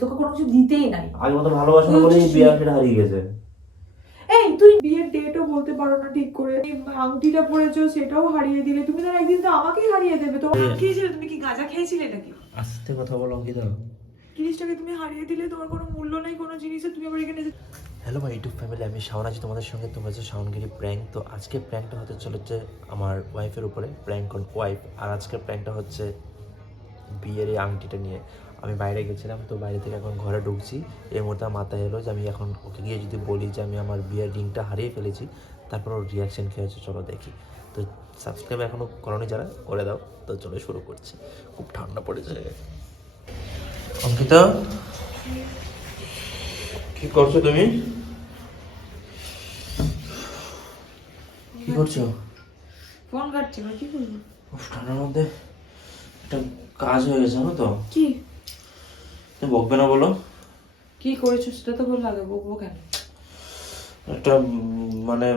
তোকে কোনো কিছু দিতেই নাই। আগে মতো ভালোবাসা না বলেই বিয়ে সেটা হারিয়ে গেছে। এই তুই বিয়ের ডেটও বলতে পারো না ঠিক করে, আংটিটা পরেছো সেটাও হারিয়ে দিলে। তুমি তো একদিন তো আমাকেই হারিয়ে দেবে। তোমার খেয়েছিলে, তুমি কি গাঁজা খেয়েছিলে নাকি? আস্তে কথা বলো অঙ্কিতা। জিনিসটাকে তুমি হারিয়ে দিলে, তোমার কোনো মূল্য নেই কোনো জিনিসের, তুমি আবার এখানে হ্যালো মাই ইউটিউব ফ্যামিলি, আমি শাওন আছি তোমাদের সঙ্গে। তোমরা হচ্ছে শাওনগিরি প্র্যাঙ্ক। তো আজকে প্র্যাঙ্কটা হতে চলেছে আমার ওয়াইফের উপরে, প্র্যাঙ্ক অন ওয়াইফ। আর আজকের প্র্যাঙ্কটা হচ্ছে বিয়ের এই আংটিটা নিয়ে। আমি বাইরে গেছিলাম, তো বাইরে থেকে এখন ঘরে ঢুকছি। এই মুহূর্তে আমার মাথায় এলো যে আমি এখন ওকে গিয়ে যদি বলি যে আমি আমার বিয়ের রিংটা হারিয়ে ফেলেছি, তারপর ওর রিয়াকশান কী হয়েছে চলো দেখি। তো সাবস্ক্রাইব এখনও করোনি যারা, করে দাও। তো চলো শুরু করছি। খুব ঠান্ডা পড়েছে। অঙ্কিতা, কি করছো তুমি? কি করছো? ফোন কাটছে না, কি করবো? ঠান্ডার মধ্যে একটা কাজ হয়ে গেছে জানো তো। কি? তুমি বকবে না বলো? কি করেছো সেটা তো বললে, আগে বকবো কেন? একটা মানে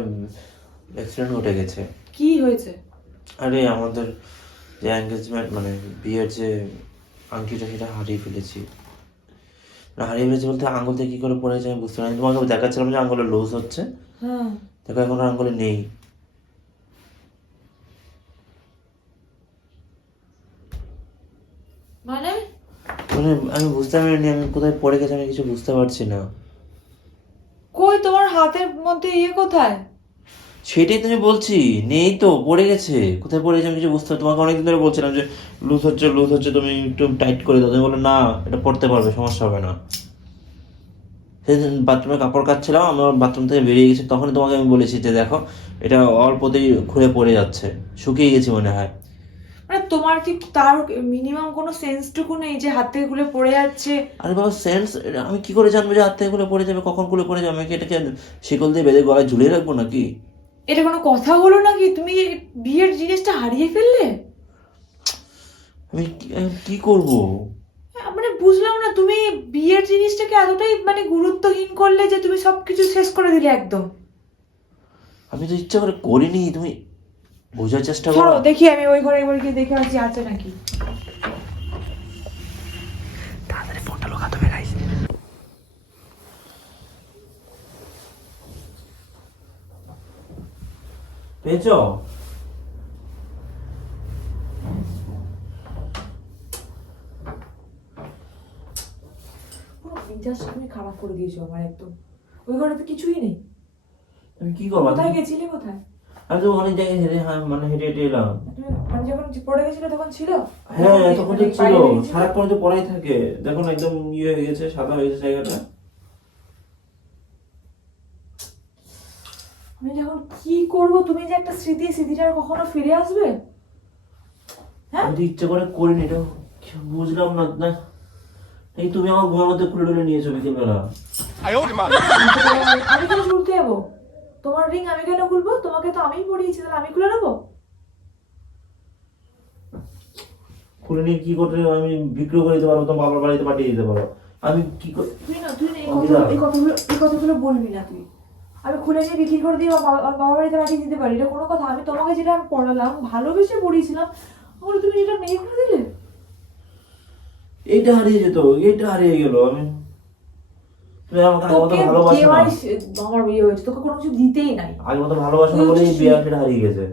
অ্যাক্সিডেন্ট ঘটে গেছে। কি হয়েছে? আরে আমাদের যে এঙ্গেজমেন্ট মানে বিয়ের যে আংটিটা সেটা হারিয়ে ফেলেছি। না হারিয়ে ফেলেছি বলতে আঙুল থেকে কী করে পড়েছে আমি বুঝতে পারিনি। তোমাকে দেখাচ্ছিলাম যে আঙুলে লুজ হচ্ছে। হ্যাঁ, দেখো এখন আর আঙুলে নেই। মানে মানে আমি বুঝতে পারিনি আমি কোথায় পড়ে গেছি, আমি কিছু বুঝতে পারছি না। কই তোমার হাতের মধ্যে কোথায়? সেটাই তো আমি বলছি, নেই তো, পড়ে গেছে। কোথায় পড়ে গেছে আমি কিছু বুঝতে, তোমাকে অনেকদিন ধরে বলছিলাম যে লুজ হচ্ছে তুমি একটু টাইট করে দাও। তুমি বলো না এটা পড়তে পারবে, সমস্যা হবে না। সেদিন বাথরুমে কাপড় কাচ্ছিলাম, আমি বাথরুম থেকে বেরিয়ে গেছি, তখনই তোমাকে আমি বলেছি যে দেখো এটা অল্পতেই খুলে পড়ে যাচ্ছে, শুকিয়ে গেছি মনে হয়। মানে তোমার কি তার মিনিমাম কোনো সেন্সটুকু নেই যে হাত থেকে খুলে পড়ে যাচ্ছে? আরে বাবা সেন্স, আমি কি করে জানবো যে হাত থেকে খুলে পড়ে যাবে, কখন খুলে পড়ে যাবে? আমি কি এটাকে শিকল দিয়ে বেঁধে গলায় ঝুলিয়ে রাখবো নাকি? এটা কোনো কথা হলো নাকি? তুমি বিয়ের জিনিসটা হারিয়ে ফেললে। আমি কি করবো? মানে বুঝলাম না, তুমি বিয়ের জিনিসটাকে এতটাই মানে গুরুত্বহীন করলে যে তুমি সবকিছু শেষ করে দিলে একদম। আমি তো ইচ্ছা করে করিনি, তুমি বোঝার চেষ্টা করো। চলো দেখি, আমি ওই ঘরে একবার গিয়ে দেখে আসি আছে নাকি। তাড়াতাড়ি ফোনটা লোকাতে হবে গাইস। পেয়েছো? পুরো মেজাজটা তুমি খারাপ করে দিয়েছো আমার একদম। ওই ঘরে তো কিছুই নেই। তুমি কি করবা? কোথায় গেছিলে? কোথায়? আমি তো অনেক জায়গায় মানে হেঁটে হেঁটে এলাম। তুমি মানে যখন পড়ে গেছিলে তখন ছিল? হ্যাঁ তখন তো মানে ছিল, বাইরে বেরিয়েছিলে? সারাক্ষণ তো পড়াই থাকে। দেখো না একদম ইয়ে হয়ে গেছে, সাদা হয়ে গেছে জায়গাটা। আমি এখন কি করবো? তুমি যে একটা স্মৃতিটা আর কখনো ফিরে আসবে? হ্যাঁ, আমি তো ইচ্ছে করে করিনি, এটা বুঝলাম না। না এই তুমি আমার ঘরের মধ্যে খুলে টুলে নিয়েছো বিকেলবেলা। আমি কেন খুলতে যাবো? তোমার রিং আমি কেন খুলবো? তোমাকে তো আমিই পরিয়েছি, তাহলে আমি খুলে নেবো? খুলে নিয়ে কি করতে, আমি বিক্রি করে দিতে পারবো, তোমার বাবার বাড়িতে পাঠিয়ে দিতে পারো। আমি কি তুই না এই কথাগুলো বলবি না তুই। আমি খুলে নিয়ে বিক্রি করে দিয়ে বাবা বাড়িতে পাঠিয়ে দিতে পারি, এটা কোনো কথা? আমি তোমাকে যেটা আমি পড়ালাম, ভালোবেসে পড়িয়েছিলাম, বলে তুমি যেটা মেয়ে করে দিলে। এইটা হারিয়ে যেত, এইটা হারিয়ে গেল। তুমি আমাকে আগে মতো তোকে ভালোবাসো না। আমার বিয়ে হয়েছে, তোকে কোনো কিছু দিতেই নাই। আগে মতো ভালোবাসো না বলেই বিয়ে সেটা হারিয়ে গেছে।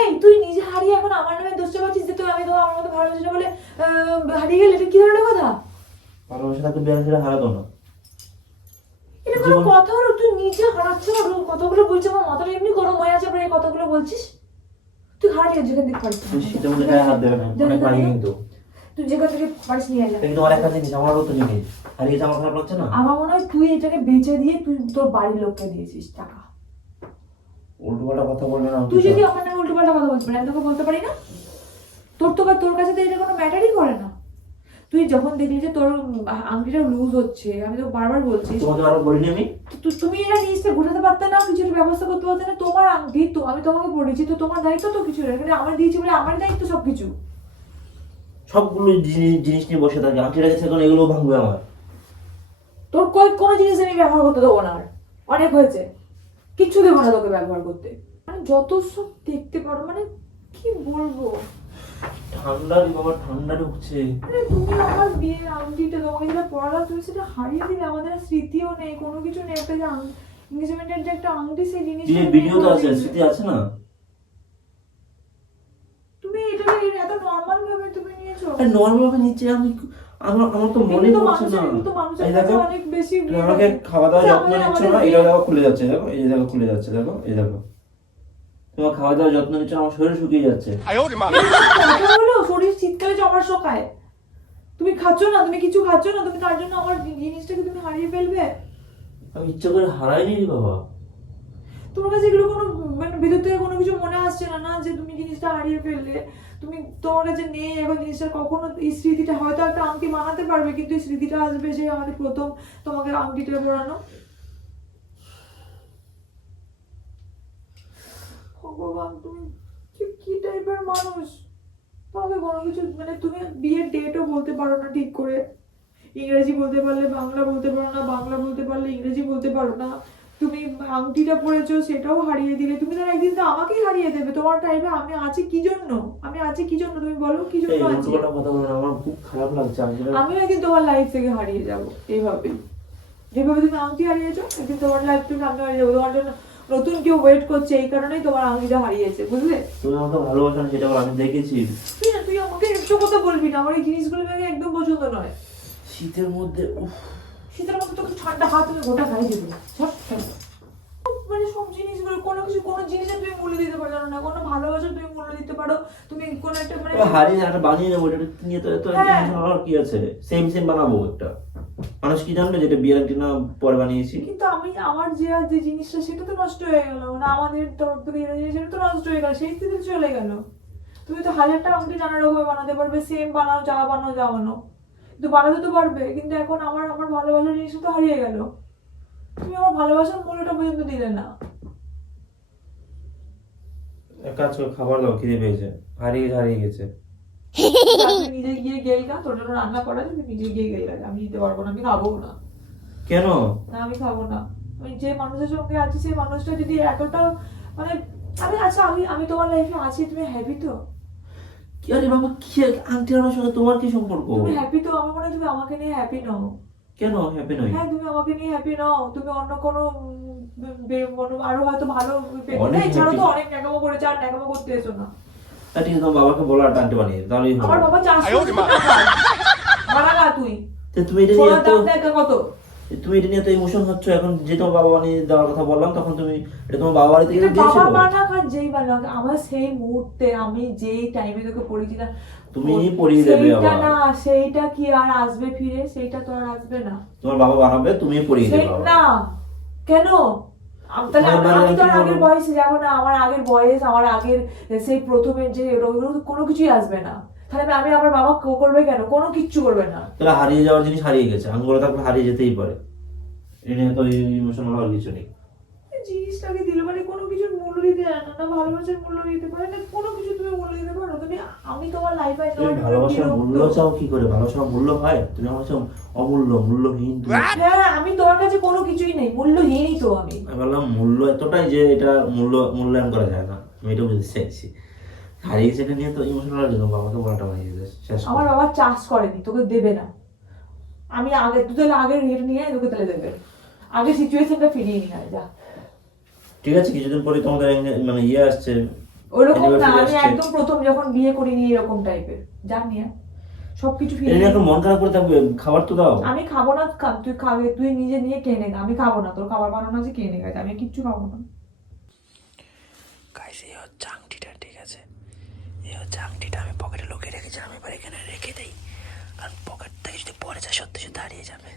এই তুই নিজে হারিয়ে এখন আমার নামে দোষ চাপাচ্ছিস যে তুই আমি তো আমার মতো ভালোবাসি না বলে হারিয়ে গেলে? এটা কি ধরনের কথা? ভালোবাসা থাকলে বিয়ে সেটা হারাতো না। এটা কোনো কথা হলো? তুই নিজে হারাচ্ছ না, কথাগুলো বলছিস, আমার মাথাটা এমনি গরম হয়ে আছে, এই কথাগুলো বলছিস। তুই হারিয়ে যেখান থেকে পারিস শীতের মধ্যে গায়ে হাত দেবে না, অনেক লাগে কিন্তু। তুই যেখান থেকে পারিস নিয়ে যা। কিন্তু তোমার একটা জিনিস, আমারও তো জিনিস হারিয়েছে, আমার খারাপ লাগছে না? আমার মনে হয় তুই এটাকে বেচে দিয়ে তুই তোর বাড়ির লোককে দিয়েছিস টাকা। উল্টো পাল্টা কথা বলবে না। তুই যদি আমার নামে উল্টো পাল্টা কথা বলতে পারি, আমি তোকে বলতে পারি না? তোর কাছে তো এটা কোনো ম্যাটারই করে না। তুই যখন দেখলি যে তোর আংটিটা লুজ হচ্ছে, আমি তো বারবার বলছি তোমাকে আরো বলিনি আমি? তুমি এটা জিনিসটা ঘটাতে পারতে না, কিছু একটা ব্যবস্থা করতে পারতে না? তোমার আংটি তো আমি তোমাকে পড়েছি, তো তোমার দায়িত্ব তো কিছু না, এখানে আমার দিয়েছি বলে আমার দায়িত্ব সবকিছু। সবগুলো জিনিস নিয়ে বসে থাকে, আংটি রেখেছে এখন এগুলো ভাঙবে আমার। তোর কোনো জিনিস আমি ব্যবহার করতে দেবো না আর। অনেক হয়েছে, কিচ্ছু দেবো না তোকে ব্যবহার করতে। মানে যত সব দেখতে পারো, মানে কি বলবো। ঠান্ডা রে বাবা, ঠান্ডা ঢুকছে। আরে তুমি আমার বিয়ের আংটিটা তোমাকে যেটা পড়ালাম তুমি সেটা হারিয়ে দিলে, আমাদের আর স্মৃতিও নেই, কোনো কিছু নেই। একটা যে এনগেজমেন্টের যে একটা আংটি, সেই জিনিসটা বিয়ের ভিডিও তো আছে, স্মৃতি আছে না? তুমি এটাকে এত নর্মাল ভাবে তুমি নিয়েছো। নর্মাল ভাবে নিচে আমার তো মনে পড়ছে না। এই দেখো, অনেক বেশি তুমি আমাকে খাওয়া দাওয়া যত্ন নিচ্ছ না, এটা দেখো খুলে যাচ্ছে, দেখো এই দেখো খুলে যাচ্ছে, দেখো এই দেখো। তোমার খাওয়া দাওয়া যত্ন নিচ্ছ না, আমার শরীর শুকিয়ে যাচ্ছে। হলো শরীর শীতকালে জমার শোকায়, তুমি খাচ্ছ না, তুমি কিছু খাচ্ছ না, তুমি তার জন্য আমার জিনিসটাকে তুমি হারিয়ে ফেলবে। আমি ইচ্ছা করে হারাইনি রে বাবা। তোমার কাছে এগুলো কোনো মানে ভিতর থেকে কোনো কিছু মনে আসছে না না যে তুমি জিনিসটা হারিয়ে ফেললে? তুমি তোমার কাছে নেই এখন জিনিসটা, কখনো এই স্মৃতিটা হয়তো একটা আংটি বানাতে পারবে, কিন্তু এই স্মৃতিটা আসবে যে আমাদের প্রথম তোমাকে আংটিটা পরানো। ভগবান, তুমি কি টাইপের মানুষ? তোমাকে কোনো কিছু মানে তুমি বিয়ের ডেটও বলতে পারো না ঠিক করে, ইংরেজি বলতে পারলে বাংলা বলতে পারো না, বাংলা বলতে পারলে ইংরেজি বলতে পারো না। তুমি আংটিটা পরেছো সেটাও হারিয়ে দিলে, তুমি তো একদিন তো আমাকেই হারিয়ে দেবে। তোমার টাইমে আমি আছি কি জন্য? আমি আছি কি জন্য তুমি বলো, কি জন্য আছি? কথা বলে আমার খুব খারাপ লাগছে। আমিও একদিন তোমার লাইফ থেকে হারিয়ে যাবো এইভাবে, যেভাবে তুমি আংটি হারিয়েছো একদিন তোমার লাইফ থেকে আমি হারিয়ে যাবো। তোমার জন্য নতুন কেউ ওয়েট করছে, এই কারণেই তোমার আংটিটা হারিয়েছে, বুঝলে? তুমি আমাকে ভালোবাসো না সেটা আমি দেখেছি। তুই আমাকে একটু কথা বলবি না, আমার এই জিনিসগুলো আমাকে একদম পছন্দ নয়। শীতের মধ্যে শীতের মধ্যে তোকে ঠান্ডা হাত তুমি গোটা গায়ে দেবে না। মানে সব জিনিসগুলো কোনো কিছু, কোনো জিনিসের তুমি মূল্য দিতে পারো না, কোনো ভালোবাসার তুমি মূল্য দিতে পারো। তুমি কোনো একটা মানে হারিয়ে একটা বানিয়ে নেবো, এটা নিয়ে তো এত আর কি আছে, সেম বানাবো একটা। মানুষ কি জানবে যেটা বিয়ের আংটি না পরে বানিয়েছি? কিন্তু আমি আমার যে জিনিসটা সেটা তো নষ্ট হয়ে গেল, মানে আমাদের তরফ থেকে সেটা তো নষ্ট হয়ে গেল, সেই স্থিতি চলে গেল। তুমি তো হাজারটা আংটি নানা রকমের বানাতে পারবে, সেম বানাও, যা বানাও, কিন্তু বানাতে তো পারবে। কিন্তু এখন আমার ভালোবাসার জিনিসটা তো হারিয়ে গেল, তুমি আমার ভালোবাসার মূল্যটা পর্যন্ত দিলে না। এক কাজ করে খাবার দাও, খিদে পেয়েছে। হারিয়ে গেছে। নিজে গিয়ে গেলগা, তোর জন্য রান্না করা তুমি নিজে গিয়ে গেলগা, আমি দিতে পারবো না, আমি খাবো না। কেন? না আমি খাবো না। আমি যে মানুষের সঙ্গে আছি সেই মানুষটা যদি এতটা মানে আচ্ছা আমি তোমার লাইফে আছি, তুমি হ্যাপি তো? কি আরে বাবা, কি আংটি আমার সঙ্গে তোমার কি সম্পর্ক? তুমি হ্যাপি তো? আমার মনে হয় তুমি আমাকে নিয়ে হ্যাপি নও। কেন হ্যাপি নই? হ্যাঁ তুমি আমাকে নিয়ে হ্যাপি নও, তুমি অন্য কোনো আরো হয়তো ভালো এছাড়াও তো অনেক ন্যাকামো করেছে, আর ন্যাকামো করতে এসো না। তা ঠিক আছে, তোমার বাবাকে বলো আর আংটি বানিয়ে তাহলেই হবে। আমার বাবা চাষ মারা না তুই। তুমি এটা নিয়ে কত তুমি এটা নিয়ে তো ইমোশন হচ্ছ এখন, যে তোমার বাবা বানিয়ে দেওয়ার কথা বললাম তখন তুমি এটা তোমার বাবা বাড়ি থেকে দিয়েছিল। বাবা বানাক আর যেই বানাক, আমার সেই মুহূর্তে আমি যেই টাইমে তোকে পড়েছিলাম তুমি পড়িয়ে দেবে বাবা। না সেইটা কি আর আসবে ফিরে? সেইটা তো আর আসবে না। তোমার বাবা বানাবে, তুমি পড়িয়ে দেবে বাবা। না কেন? তাহলে আমি তো আগের বয়সে যাবো না, আমার আগের বয়স, আমার আগের সেই প্রথমের যে ওগুলো কোনো কিছুই আসবে না। তাহলে আমি আমার বাবা করবে কেন? কোনো কিচ্ছু করবে না। তাহলে হারিয়ে যাওয়ার জিনিস হারিয়ে গেছে, আঙ্গুলো থাকলে হারিয়ে যেতেই পারে, এটা নিয়ে তো ইমোশনাল হওয়ার কিছু নেই। জিনিসটাকে দিল মানে কোনো কিছুর মূল্য দিতে জানো না, ভালোবাসার মূল্য দিতে পারে না, কোনো কিছু তুমি মূল্য দিতে পারো? তুমি আমি তোমার লাইফে তুমি ভালোবাসার মূল্য চাও কি করে? ভালোবাসার মূল্য হয়? তুমি আমার কাছে অমূল্য, মূল্যহীন তুমি। হ্যাঁ আমি তোমার কাছে কোনো কিছুই নেই, মূল্যহীনই তো আমি বললাম মূল্য এতটাই যে এটা মূল্যায়ন করা যায় না, আমি এটা বুঝতে চাইছি। হারিয়ে সেটা নিয়ে তো ইমোশনাল জন্য বাবাকে বলাটা বানিয়ে দিয়েছে। আমার বাবা চাষ করেনি, তোকে দেবে না। আমি আগে তুই তাহলে আগের রেট নিয়ে তোকে তাহলে দেবে, আগে সিচুয়েশনটা ফিরিয়ে নিয়ে আয় যা। ঠিক আছে, কিছুদিন পরে তোমাদের মানে আসছে, ওরকম না, আমি একদম প্রথম যখন বিয়ে করিনি এরকম টাইপের যা নিয়ে সবকিছু ফিরিয়ে। এখন মন খারাপ করে থাকবে, খাবার তো দাও। আমি খাবো না, তুই খাবে, তুই নিজে নিয়ে খেয়ে নে, আমি খাবো না, তোর খাবার বানানো আছে খেয়ে নে, আমি কিচ্ছু খাবো না। গাইস এই হচ্ছে আংটিটা, ঠিক আছে? এই হচ্ছে আংটিটা, আমি পকেটে লুকিয়ে রেখেছিলাম, এবার এখানে রেখে দেই, কারণ পকেট থেকে যদি পড়ে যায় সত্যি সত্যি হারিয়ে যাবে।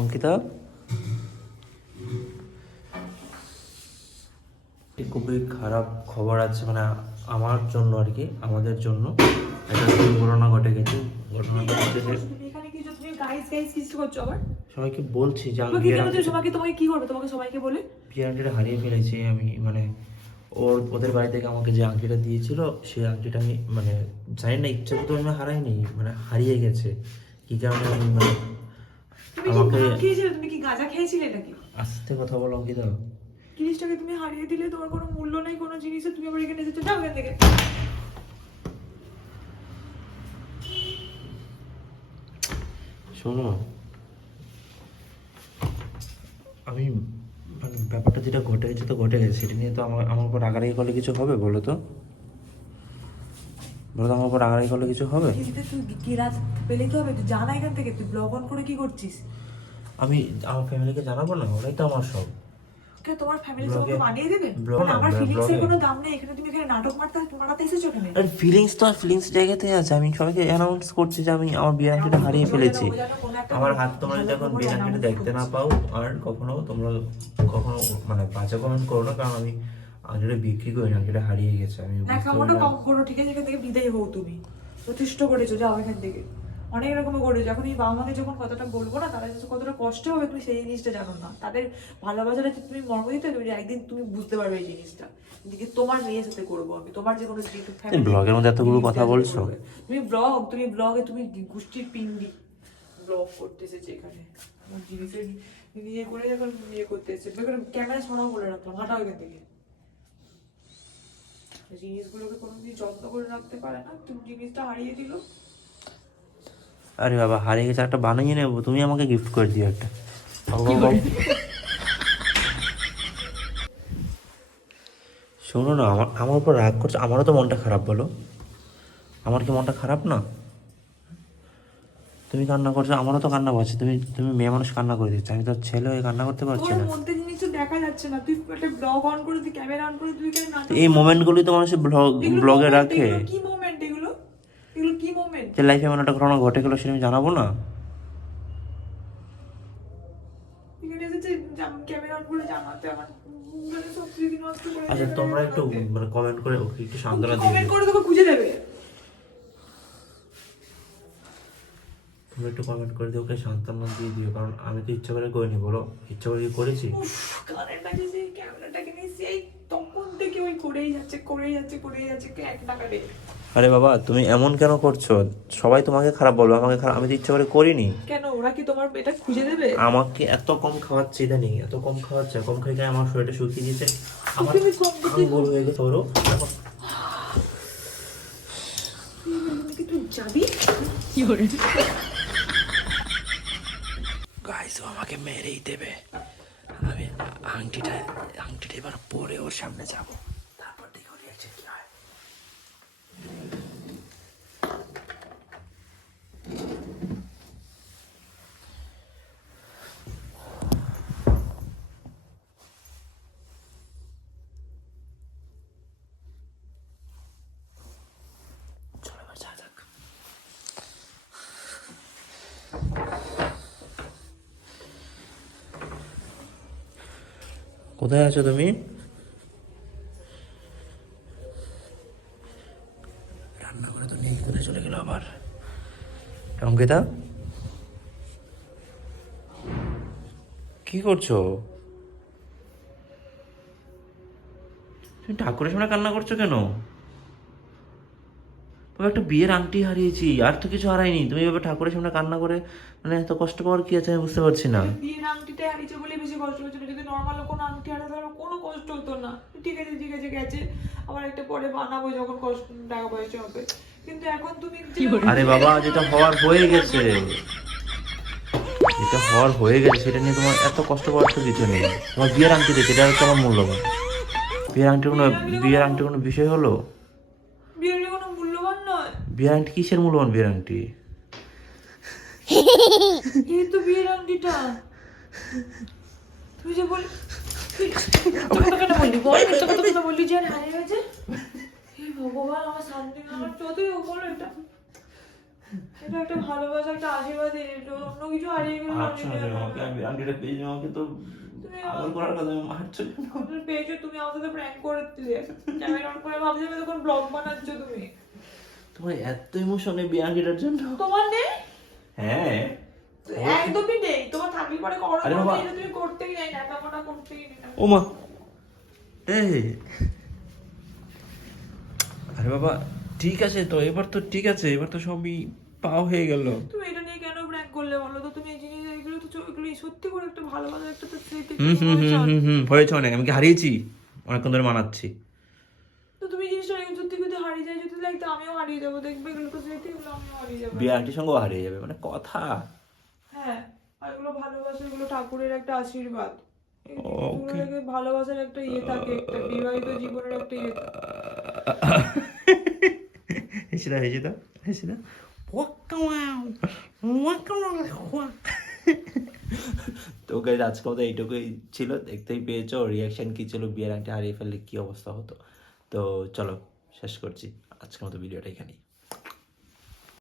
অঙ্কিতা, খুবই খারাপ খবর আছে, মানে আমার জন্য আর কি, আমাদের জন্য একটা দুর্ঘটনা ঘটে গেছে। ঘটনাটা ঘটেছে, সবাইকে বলছি যে তোমাকে কি করবে, তোমাকে সবাইকে বলে বিয়ের আংটিটা হারিয়ে ফেলেছি আমি। মানে ওদের বাড়ি থেকে আমাকে যে আংটিটা দিয়েছিল সেই আংটিটা আমি মানে জানি না, ইচ্ছা করতে আমি হারাইনি, মানে হারিয়ে গেছে। কি কারণে আমি মানে আমাকে তুমি কি গাঁজা খেয়েছিলে নাকি? আস্তে কথা বলো অঙ্কিতা। জিনিসটাকে তুমি হারিয়ে দিলে, তোমার কোনো মূল্য নেই কোনো জিনিসের, তুমি আবার এখানে এসেছো, যাও এখান থেকে। শোনো, আমি মানে ব্যাপারটা যেটা ঘটে গেছে তো ঘটে গেছে, সেটা নিয়ে তো আমার উপর রাগারাগি করলে কিছু হবে বলো তো? বলো তো, আমার উপর রাগারাগি করলে কিছু হবে? কিন্তু তুই কি রাত পেলে কি হবে? তুই জানা এখান থেকে, তুই ব্লগ অন করে কি করছিস? আমি আমার ফ্যামিলিকে জানাবো না? ওরাই তো আমার সব। কেন তোমার ফ্যামিলি Blog-এ- তোমাকে বানিয়ে দেবে? blog মানে না, আমার ফিলিংস এর blog-এ- কোনো দাম নেই এখানে, তুমি এখানে নাটক মারাতে এসেছো এখানে? আর ফিলিংস তো আর ফিলিংস জায়গাতেই আছে। আমি সবাইকে অ্যানাউন্স করছি যে আমি আমার বিয়ে আংটিটা হারিয়ে ফেলেছি। আমার হাত তোমরা যদি এখন বিয়ে আংটিটা দেখতে না পাও, আর তোমরা কখনো মানে বাজে কমেন্ট করো না, কারণ আমি আংটিটা বিক্রি করি না, আংটিটা হারিয়ে গেছে। আমি না, কামড়টা কম করো, ঠিক আছে? এখান থেকে বিদায় হও তুমি। যথেষ্ট করেছো, যাও এখান থেকে। অনেক রকমের করেছো। এখন এই বাবা মাকে যখন কথাটা বলবো না, তাদের কাছে কতটা কষ্ট হবে তুমি সেই জিনিসটা জানো না। তাদের ভালোবাসাটা যে তুমি মর্ম দিতে, তুমি একদিন তুমি বুঝতে পারবে এই জিনিসটা। এদিকে তোমার মেয়ের সাথে করবো আমি, তোমার যে কোনো ব্লগের মধ্যে এতগুলো কথা বলছো। তুমি ব্লগে তুমি গোষ্ঠীর পিন্ডি ব্লগ করতে এসেছে এখানে। আমার জিনিসের নিয়ে করে যখন ইয়ে করতে এসেছে, ক্যামেরা সরাও বলে রাখলাম, হাঁটাও এখান থেকে। জিনিসগুলোকে কোনোদিন যত্ন করে রাখতে পারে না, তুমি জিনিসটা হারিয়ে দিল। আরে বাবা, হারিয়ে গেছে, একটা বানিয়ে নেবো, তুমি আমাকে গিফট করে দিও একটা। শোনো না, আমার উপর রাগ করছো, আমারও তো মনটা খারাপ, বলো। আমার কি মনটা খারাপ না? তুমি কান্না করছো, আমারও তো কান্না পাচ্ছে। তুমি মেয়ে মানুষ কান্না করে দিচ্ছ, আমি তো ছেলে হয়ে কান্না করতে পারছি তোমার না। মধ্যে জিনিসটা দেখা যাচ্ছে না, তুই একটা ব্লগ অন করে, তুই ক্যামেরা অন করে, তুই এখানে নাটক। এই মোমেন্টগুলোই তো মানুষ ব্লগে রাখে। কি মোমেন্ট এগুলো? এগুলো কি মোমেন্ট? যে লাইফে এমন একটা ঘটনা ঘটে গেলো, সেটা আমি জানাবো না? এখানে এসেছে ক্যামেরা অন করে জানাতে, আমার মানে সব স্মৃতি নষ্ট করে আচ্ছা, দেবে। তোমরা একটু মানে কমেন্ট করে ওকে একটু সান্ত্বনা দিও। কমেন্ট করে তোকে খুঁজে দেবে। তুমি একটু কমেন্ট করে দিও, ওকে সান্ত্বনা দিয়ে দিও, কারণ আমি তো ইচ্ছা করে করিনি, বলো। ইচ্ছা করে কি করেছি? কানের কাছে সেই ক্যামেরাটাকে নিয়ে সেই তখন থেকে ওই করেই যাচ্ছে এক টাকা নেই। আরে বাবা, তুমি এমন কেন করছো? সবাই তোমাকে খারাপ বলবে, আমাকে খারাপ। আমি তো ইচ্ছা করে করিনি। কেন ওরা কি তোমার এটা খুঁজে দেবে? আমাকে এত কম খাওয়াচ্ছে ইদানিং, এত কম খাওয়াচ্ছে, কম খাই খাই আমার শরীরটা শুকিয়ে দিয়েছে। আমার তুমি কম খেতে- আঙ্গুল হয়ে গেছে ওরও। তুই যাবি কি করে? গাইস, ও আমাকে মেরেই দেবে। আমি আংটিটা এবার পরে ওর সামনে যাব, তারপর দেখো রিয়াকশন কি হয়। চলো এবার যা যাক। কোথায় আছো তুমি? রান্না করে তো নেই, কোথায় চলে গেল আবার? অঙ্কিতা, কি করছো? তুমি ঠাকুরের সামনে কান্না করছো কেন? বাবা, একটা বিয়ের আংটি হারিয়েছি, আর তো কিছু হারাইনি। তুমি এভাবে ঠাকুরের সামনে কান্না করে মানে এত কষ্ট পাওয়ার কি আছে, আমি বুঝতে পারছি না। বিয়ের আংটিটা হারিয়েছে বলে বেশি কষ্ট হচ্ছে। যদি নর্মাল কোনো আংটি হারাতে তাহলে কোনো কষ্ট হতো না। ঠিক আছে গেছে, আবার একটা পরে বানাবো যখন কষ্ট টাকা পয়সা হবে। কিন্তু এখন তুমি আরে বাবা, যেটা হওয়ার হয়ে গেছে, সেটা নিয়ে তোমার এত কষ্ট করার তো কিছু নেই। তোমার বিয়ের আংটি দিয়েছে, এটা হচ্ছে আমার মূল্যবান। বিয়ের আংটির কোনো বিষয় হলো? বিয়ের কোনো মূল্যবান নয়। বিয়ের আংটি কিসের মূল্যবান? বিয়ের আংটি এই তো বিয়ের আংটিটা। তুই যে বলি বললি যে হারিয়ে গেছে। হে ভগবান, আমার শান্তি, আমার যতই বলো এটা একটা ভালোবাসা, একটা আশীর্বাদ। অন্য কিছু হারিয়ে গেলে আংটিটা পেয়ে আমাকে তো আদর করার কথা, মারছো কেন? পেয়েছো তুমি, আমার সাথে প্র্যাঙ্ক করে দিলে। ক্যামেরা অন করে ভাবছি আমি তখন ব্লগ বানাচ্ছো তুমি। তোমার এত ইমোশনে বিয়ে আংটিটার জন্য? তোমার নেই? হ্যাঁ, একদমই নেই। তোমার থাকলে পরে করো, আরে বাবা। এটা তুমি করতেই নাই না, তেমনটা করতেই নেই না। ও মা, এই আরে বাবা, ঠিক আছে তো, এবার তো ঠিক আছে, এবার তো সবই পাও হয়ে গেল। তুমি এটা নিয়ে কেন প্র্যাঙ্ক করলে বলো তো? তুমি এই জিনিস এগুলো তো এগুলো সত্যি করে একটা ভালোবাসার একটা তো স্মৃতি হয়েছে অনেক, আমি কি হারিয়েছি? অনেকক্ষণ ধরে মানাচ্ছি। তো তুমি জিনিসটা সত্যি করে হারিয়ে যায় যদি লাগতো আমিও হারিয়ে যাবো, দেখবে এগুলো তো স্মৃতি, এগুলো আমিও হারিয়ে যাবো। বিয়ে আংটির সঙ্গেও হারিয়ে যাবে মানে কথা। হ্যাঁ, আর এগুলো ভালোবাসা, এগুলো ঠাকুরের একটা আশীর্বাদ। এই জিনিসগুলো Okay. থেকে ভালোবাসার একটা ইয়ে থাকে, একটা বিবাহিত জীবনের একটা ইয়ে থাকে। হেসে দাও, হেসে দাও, হেসে দাও। তো গাইজ আজকে মতো এইটুকুই ছিল, দেখতেই পেয়েছো রিয়াকশন কি ছিল, বিয়ের আংটি হারিয়ে ফেললে কি অবস্থা হতো। তো চলো শেষ করছি আজকের মতো ভিডিওটা এখানেই।